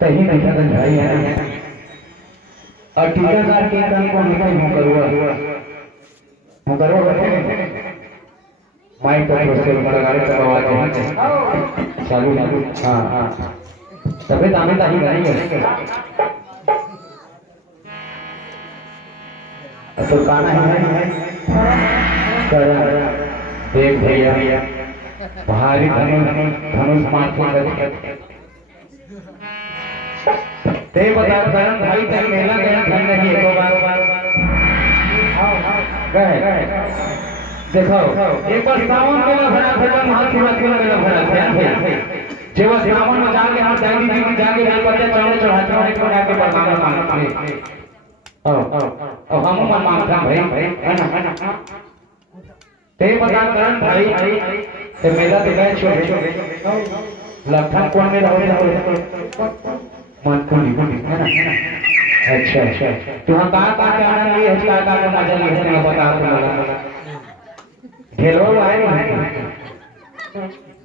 तही नहीं समझाई है और टीकाकार के काम को नहीं हूं करूंगा माइक पर प्रोसेस पर गाड़ी करवा दे चालू हां हां तबे दामे ताही करेंगे तो गाना है कर देख भैया भारी धनुष मार ते बता करन भाई तक मेला गया धन नहीं एक बार गए देखो एक बार सावन मेला भरा था महाशिवरात्रि मेला भरा था जेवा सावन में जाके हम डायरी जी जाके नहीं करते चढ़े चढ़ाते हैं को जाके परमात्मा मांगते ओ हम मांगता भाई है ना ते बता करन भाई ते मेला दिखाए छोड़े लखन कौन मेला हो मन कुंडी है ना अच्छा तो हम कहां के आनंद लिए उसका का मजा लिए है बता लगा ढेरों आए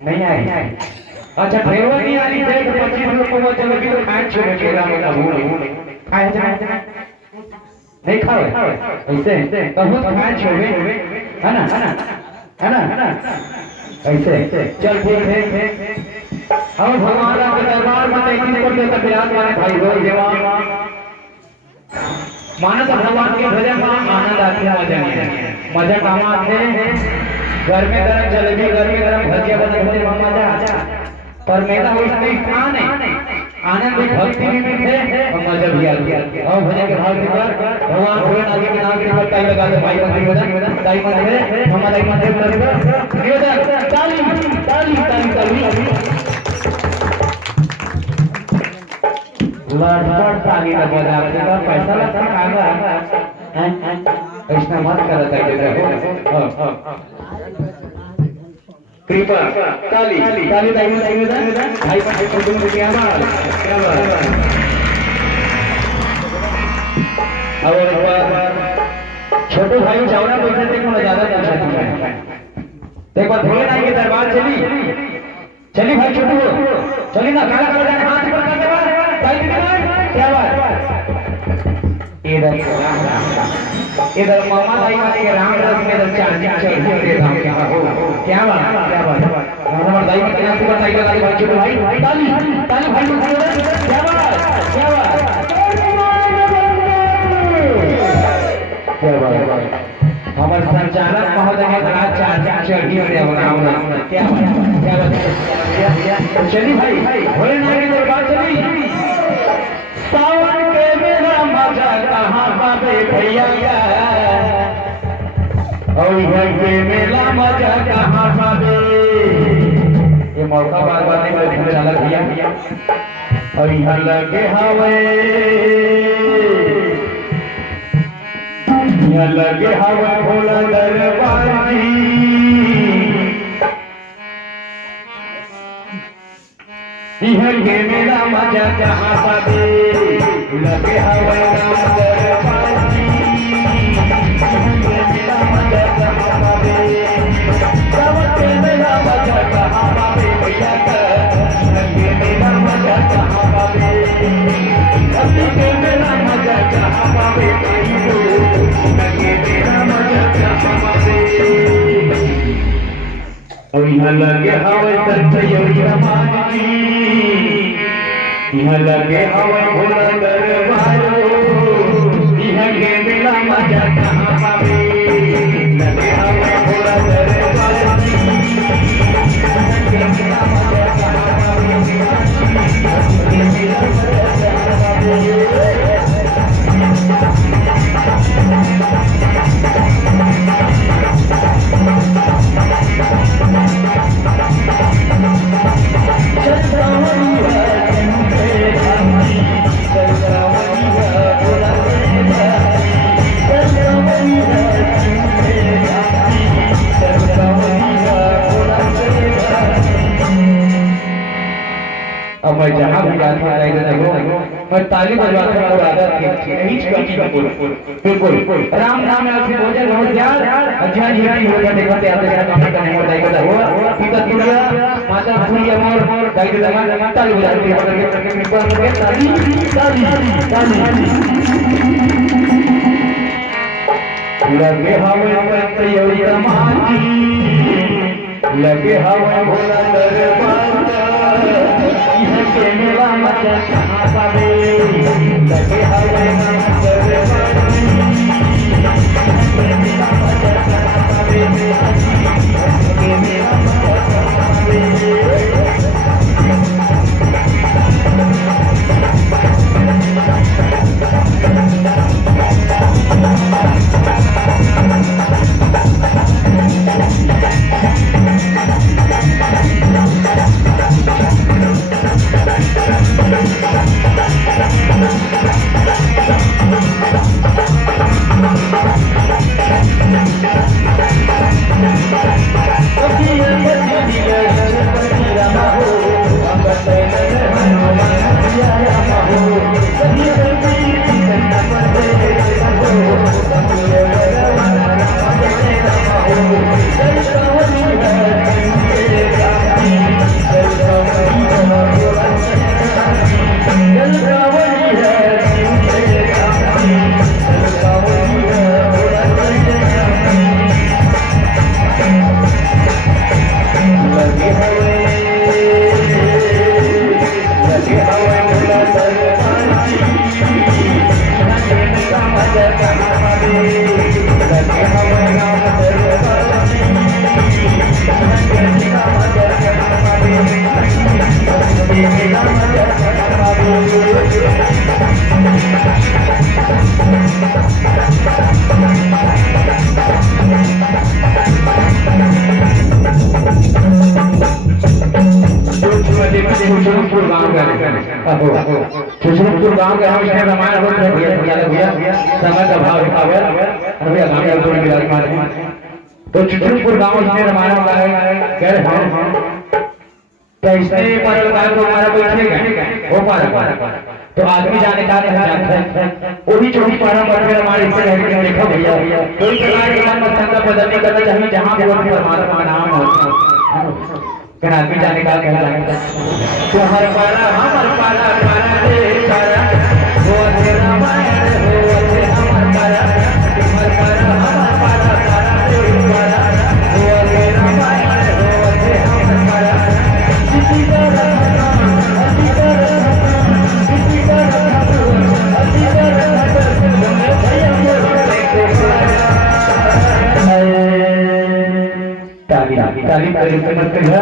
नहीं आए अच्छा ढेरों नहीं आई थे 25 लोग को चलो भी तो खाए छोड़ के राम खाए जाए नहीं खाओ ऐसे तो हम खाए छोड़े है ना ऐसे चल ठीक है हम भगवान के दरबार में देखने को देता विराट वाले भाई हो देवा मानस भगवान के भजन में आनंद आते हैं मजा काम आते घर में गरम जलेबी घर में गरम भजिया बने मजा पर मेरा वैसे स्थान है आनंद भी भक्ति में थे और मजा भी आता और भजन के भाव से भगवान भोलेनाथ के नाम के ताली लगा दे भाई बंधु ताली मार दे हमारा मंदिर करेगा ताली लड़बड़ ताली लगा दे पैसा लगता कागा ऐसा मत करता है कृपा ताली भाई को तुम क्या बात अब छोटे भाई चावड़ा पैसे देखो ज्यादा देखो थोड़े ना ये दरबार चली भाई छोटू चली ना काला काला जाने हाथ पर करने बाद क्या बात इधर मामा दाई माने के राम रस में इधर चार दे धाम क्या बात हमारा दाई के नाम से बताइए भाई छोटू भाई ताली भाई क्या बात हमारे संचालक महोदय के साथ चार चढ़ी हो रहा क्या बात चली भाई भोलेनाथ की दरबार चली सावन के मेला मजा कहाँ पावे भैया और घर के मेला मजा कहाँ पावे ये मौका बार बार नहीं संचालक भैया और यहाँ लगे हवे लगे हवा भोला दरबारी इहर के मेरा मजा कहाँ पावे लगे हवा राम दरबारी मेरा मजा कहाँ पावे सबके मेरा मजा कहाँ पावे भैया लगे मेरा मजा कहाँ पावे सबके मेरा मजा कहाँ पावे और यहाँ लगे हवे सत्य मानी यहाँ लगे हवे भोला दरबारो यहाँ के मेला मजा कहाँ पावे लगे हवे भोला दरबारो यहाँ के मेला मजा कहाँ पावे मैं जहाँ भी जाता हूँ मैं ताली बजवाता हूँ और आदत थी यही करती हूँ बिल्कुल राम नाम से भोजन हो यार अज्ञान ही हो जाते देखते आते हैं काम करने को दाई बता हुआ पिता तुरिया माता तुरिया मोर दाई दमा ताली बजाती है ताली ताली ताली लगे हवे पतयोरी समाजी लगे हवे भोला दरबार यह के मेला मचा कहां पावे लगे हवे दरबार यह मेला मचा कहां पावे के मेला मचा कहां पावे खुशरूपुर गांव के हम इसमें रामायण होते हैं भैया समय का भाव है अभी आगामी अवसर में विराजमान तो खुशरूपुर गांव इसमें रामायण का है कह रहे हैं क्या इसमें पर तो हमारा बैठेगा हो पा तो आदमी जाने का वो भी चौकी पारा पर हमारे इससे रह के देखो भैया कोई प्रकार के मन मस्तिष्क का बदलने करना चाहिए जहां भी परमात्मा का नाम हो क्या आदमी जाने का कहना है तो हर पारा हमार पारा पारा रे पारा वो तेरा माया हो ते हमार पारा हर पारा हमार पारा पारा रे पारा वो तेरा माया हो ते हमार पारा किसी तरह तालीम करें समझते हैं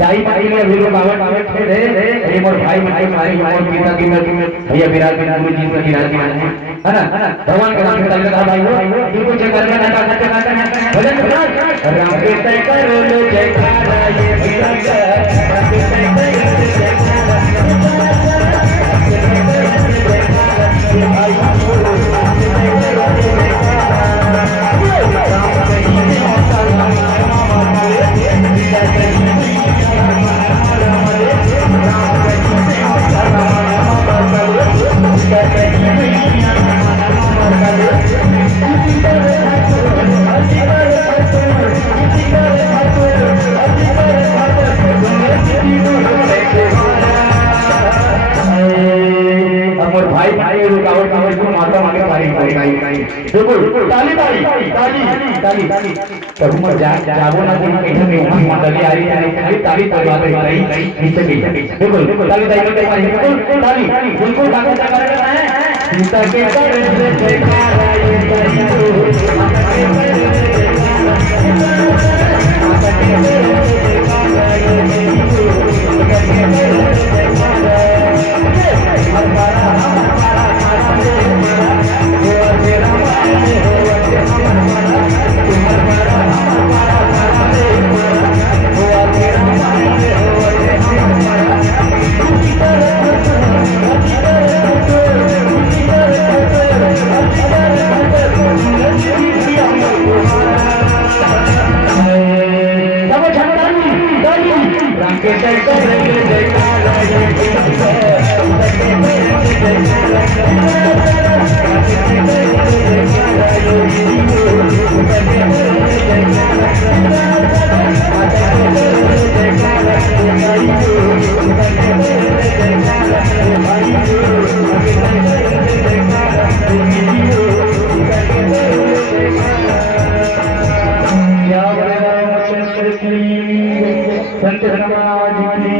दाई माई में भी लोग आवे थे रे मोर भाई माई माई मोर पिता की भैया विराट बिना गुरु जी की विराजमान है ना भगवान का नाम ताली का भाई हो इनको जय करना नाटा भजन राम के तय करो जयकारा ये विराट राम के तय करो जयकारा ये भाई ताली ताली ताली ताली ताली तब मैं जागो ना कि कैसे में वहां मंडली आ रही है खाली ताली बजवाते रही नीचे बिल्कुल ताली ताली करते हैं ताली बिल्कुल बात करना है सीता के करे से जयकारा ये Vamos, के करेंगे जयकारा संत समाज की